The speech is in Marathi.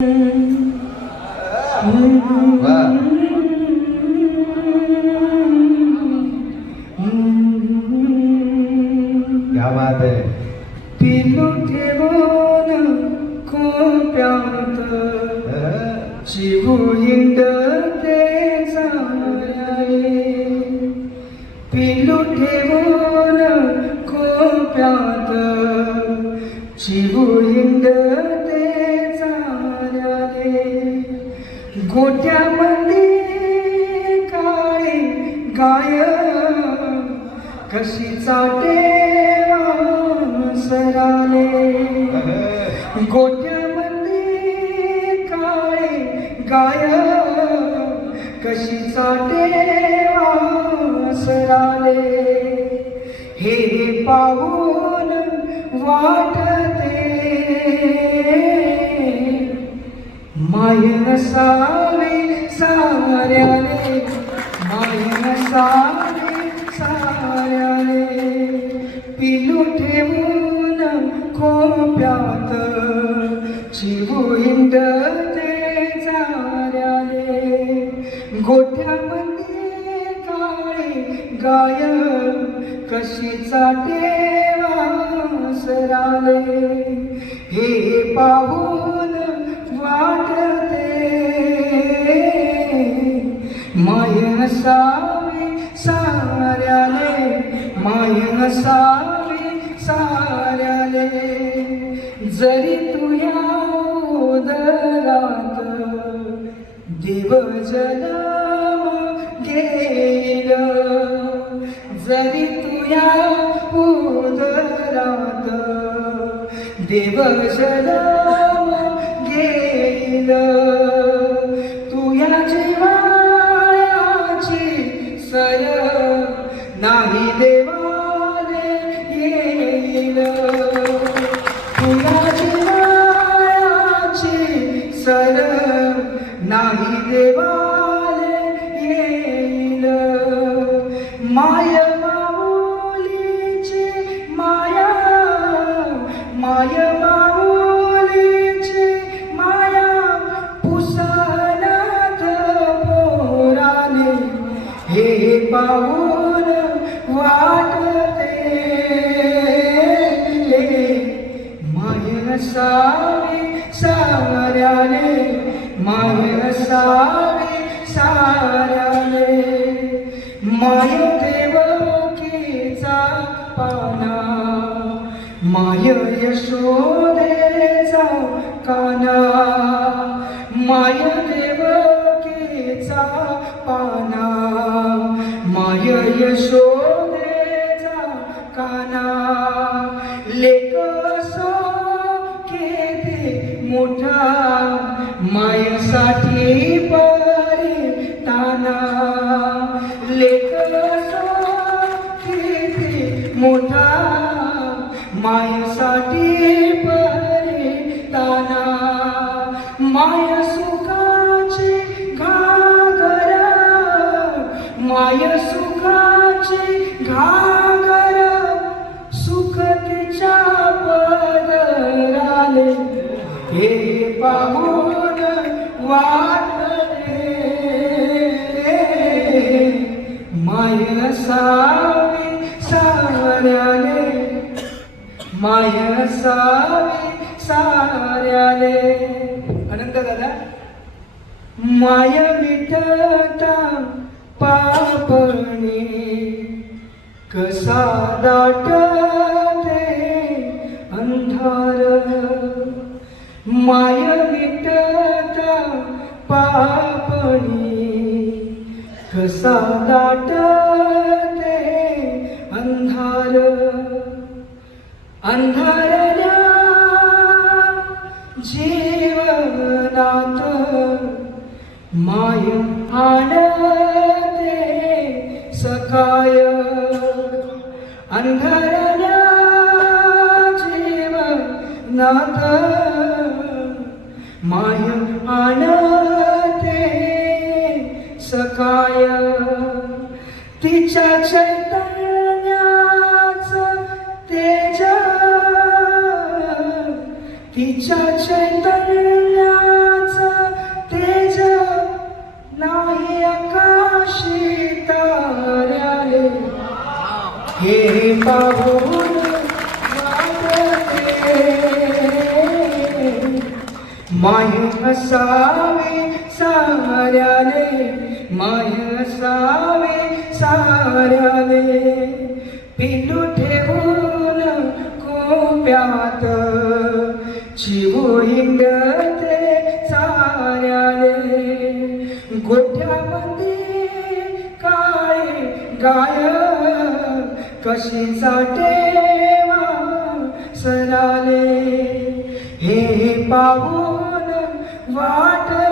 क्या बात आहे पिलू ठेवून खोप्यात शिवू गोट्यामध्ये काळी गाय. कशी चाटे सराले गोट्यामध्ये काळे गाय. कशी चाटे सराले हे पाहून वाट मायन सावे साऱ्याले मायन सावे साऱ्याले पिलू ठेवून खोप्यात चिवू हिंड ते जाऱ्याले गोठ्यामध्ये काळे गाय कशी चाटे सराले हे पाहू माय साऱ्याले माय सावे साऱ्याले. जरी तुया उदरात देव जन्म गेल जरी तुया उदरात देव जन्म गेल नाही देवाने येईल तुया मायाची सर नाही देवाने येईल माय माऊलीची माया माय माऊलीची माया पुसनाथ पोराने हे पाऊ माय साऱ्याने माय सावे साऱ्याने माय देवकीचा पाना माय यशोदेचा काना. माय देवकीचा पाना माय यशोदेचा काना. लेक मोठा मायसाठी बरे ताना. लेक किती मोठा मायसाठी बरे ताना. माय सुखाचे घागर माय सुखाचे घा पाहून वाटले माय सावे साऱ्याले. माय सावे साऱ्याले. अनंत दादा माय मिठता पापणे कसा दाटते अंधार. माय मिटता पापणी कसा दाटते अंधार? अंधारल्या जीवनात माय आणते सकाय अंधारल्या जीवनात माय आणते सकाय तिच्या चैतन्याच तेज तिच्या चैतन्य माय असावे साऱ्याले माय असावे साऱ्याले. पिलू ठेवून कोप्यात चिवू हिंडते साऱ्याले. गोठ्यामध्ये काय गाय कशी साठे सराले हे पाहू वाट